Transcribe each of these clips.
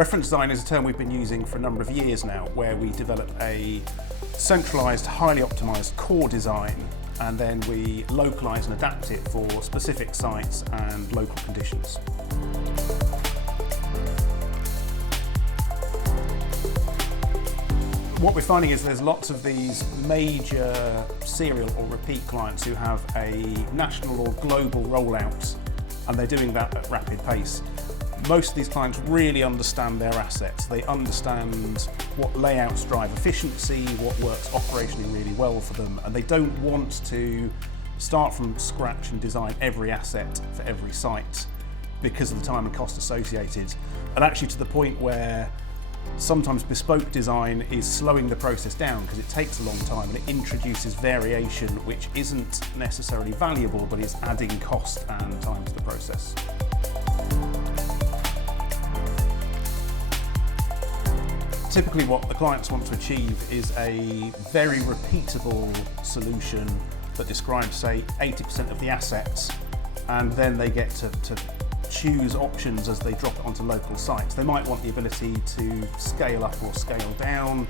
Reference design is a term we've been using for a number of years now, where we develop a centralised, highly optimised core design, and then we localise and adapt it for specific sites and local conditions. What we're finding is there's lots of these major serial or repeat clients who have a national or global rollout, and they're doing that at rapid pace. Most of these clients really understand their assets. They understand what layouts drive efficiency, what works operationally really well for them, and they don't want to start from scratch and design every asset for every site because of the time and cost associated. And actually to the point where sometimes bespoke design is slowing the process down because it takes a long time and it introduces variation which isn't necessarily valuable, but is adding cost and time to the process. Typically what the clients want to achieve is a very repeatable solution that describes, say, 80% of the assets, and then they get to choose options as they drop it onto local sites. They might want the ability to scale up or scale down.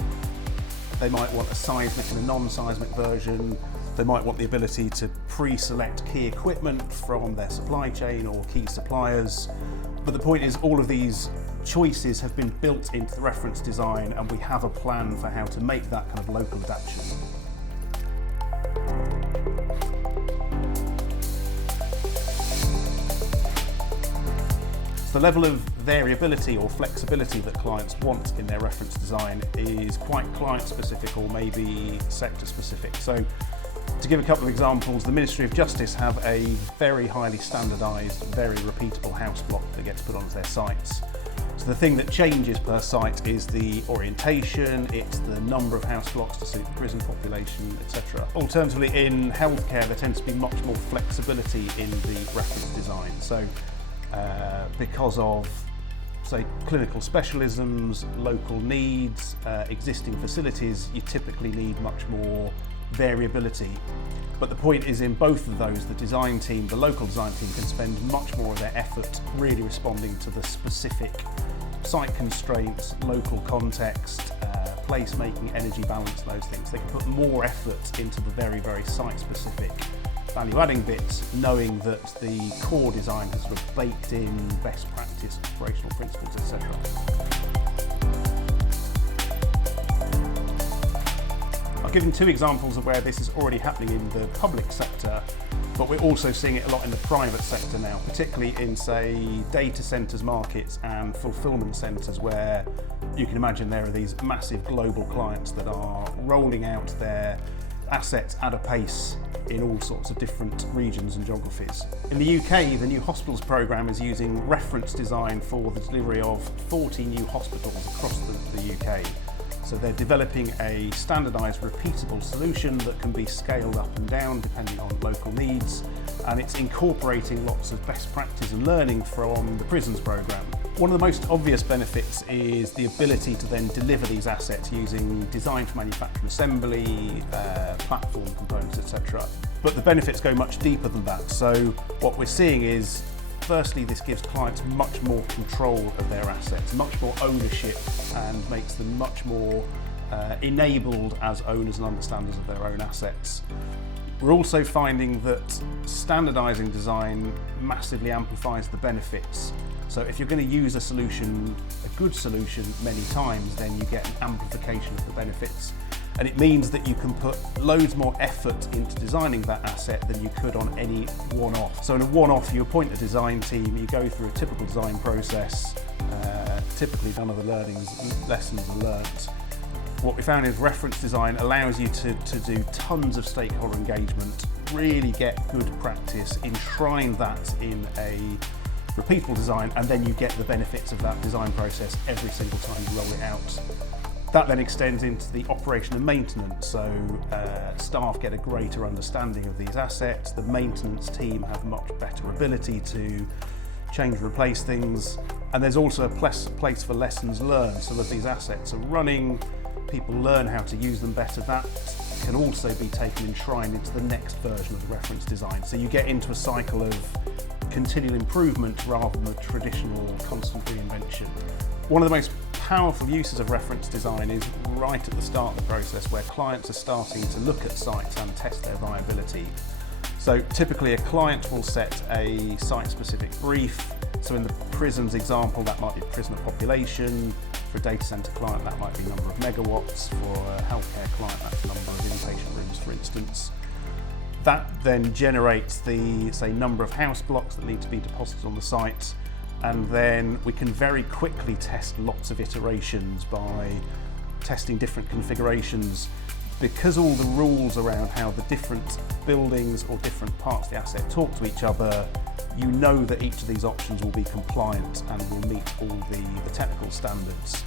They might want a seismic and a non-seismic version. They might want the ability to pre-select key equipment from their supply chain or key suppliers. But the point is, all of these choices have been built into the reference design, and we have a plan for how to make that kind of local adaptation. The level of variability or flexibility that clients want in their reference design is quite client-specific or maybe sector-specific. So, to give a couple of examples, the Ministry of Justice have a very highly standardised, very repeatable house block that gets put onto their sites. So the thing that changes per site is the orientation, it's the number of house blocks to suit the prison population, etc. Alternatively, in healthcare, there tends to be much more flexibility in the reference design. So, because of, say, clinical specialisms, local needs, existing facilities, you typically need much more variability. But the point is, in both of those, the design team, the local design team, can spend much more of their effort really responding to the specific site constraints, local context, place-making, energy balance, those things. They can put more effort into the very, very site-specific value-adding bits, knowing that the core design has sort of baked in best practice, operational principles, etc. I've given two examples of where this is already happening in the public sector, but we're also seeing it a lot in the private sector now, particularly in, say, data centres markets and fulfilment centres, where you can imagine there are these massive global clients that are rolling out their assets at a pace in all sorts of different regions and geographies. In the UK, the new hospitals programme is using reference design for the delivery of 40 new hospitals across the UK. So they're developing a standardised, repeatable solution that can be scaled up and down depending on local needs, and it's incorporating lots of best practice and learning from the prisons programme. One of the most obvious benefits is the ability to then deliver these assets using design for manufacturing assembly, platform components, etc. But the benefits go much deeper than that. So what we're seeing is, firstly, this gives clients much more control of their assets, much more ownership, and makes them much more enabled as owners and understanders of their own assets. We're also finding that standardising design massively amplifies the benefits. So if you're going to use a solution, a good solution, many times, then you get an amplification of the benefits. And it means that you can put loads more effort into designing that asset than you could on any one-off. So in a one-off, you appoint a design team, you go through a typical design process, typically none of the lessons are learnt. What we found is reference design allows you to do tons of stakeholder engagement, really get good practice, enshrine that in a repeatable design, and then you get the benefits of that design process every single time you roll it out. That then extends into the operation and maintenance, so staff get a greater understanding of these assets, the maintenance team have much better ability to change and replace things, and there's also a place for lessons learned, so that these assets are running, people learn how to use them better. That can also be taken enshrined into the next version of the reference design. So you get into a cycle of continual improvement rather than the traditional constant reinvention. One of the most powerful uses of reference design is right at the start of the process, where clients are starting to look at sites and test their viability. So typically a client will set a site-specific brief. So in the prisons example, that might be prisoner population. For a data center client, that might be number of megawatts. For a healthcare client, that's number of inpatient rooms, for instance. That then generates the, say, number of house blocks that need to be deposited on the site. And then we can very quickly test lots of iterations by testing different configurations. Because all the rules around how the different buildings or different parts of the asset talk to each other, you know that each of these options will be compliant and will meet all the technical standards.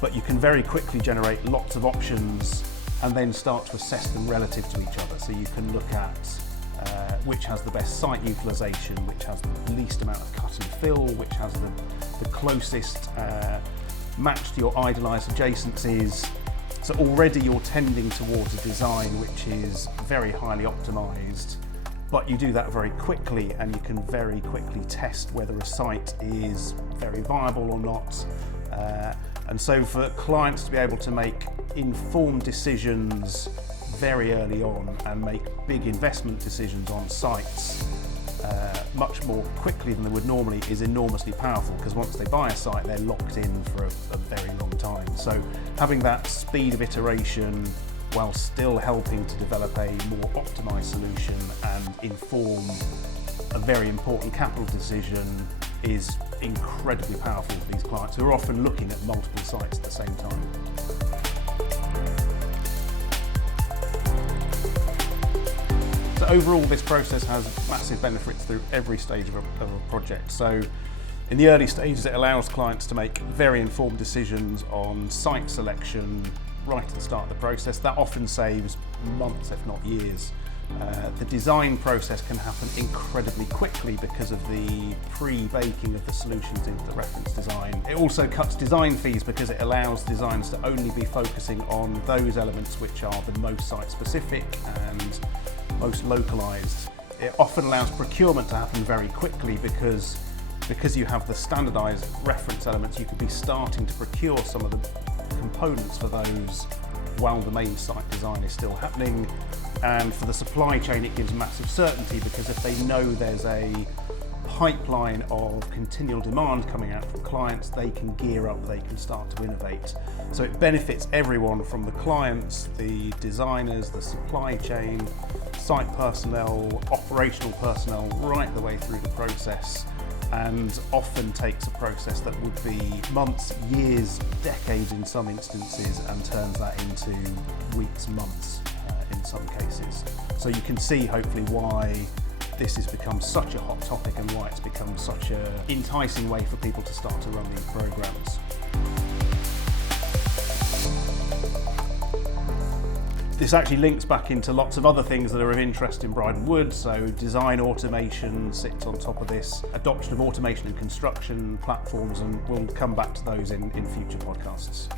But you can very quickly generate lots of options and then start to assess them relative to each other. So you can look at which has the best site utilisation, which has the least amount of cut and fill, which has the closest match to your idealised adjacencies. So already you're tending towards a design which is very highly optimised, but you do that very quickly and you can very quickly test whether a site is very viable or not. And so for clients to be able to make informed decisions very early on and make big investment decisions on sites much more quickly than they would normally is enormously powerful, because once they buy a site, they're locked in for a very long time. So having that speed of iteration while still helping to develop a more optimised solution and inform a very important capital decision is incredibly powerful for these clients who are often looking at multiple sites at the same time. So overall, this process has massive benefits through every stage of a project. So in the early stages, it allows clients to make very informed decisions on site selection right at the start of the process. That often saves months, if not years. The design process can happen incredibly quickly because of the pre-baking of the solutions into the reference design. It also cuts design fees because it allows designers to only be focusing on those elements which are the most site-specific and most localised. It often allows procurement to happen very quickly because you have the standardised reference elements. You could be starting to procure some of the components for those while the main site design is still happening. And for the supply chain, it gives massive certainty, because if they know there's a pipeline of continual demand coming out from clients, they can gear up, they can start to innovate. So it benefits everyone, from the clients, the designers, the supply chain, site personnel, operational personnel, right the way through the process, and often takes a process that would be months, years, decades in some instances, and turns that into weeks, months in some cases. So you can see hopefully why this has become such a hot topic and why it's become such an enticing way for people to start to run these programs. This actually links back into lots of other things that are of interest in Bryden Wood. So design automation sits on top of this, adoption of automation in construction platforms, and we'll come back to those in future podcasts.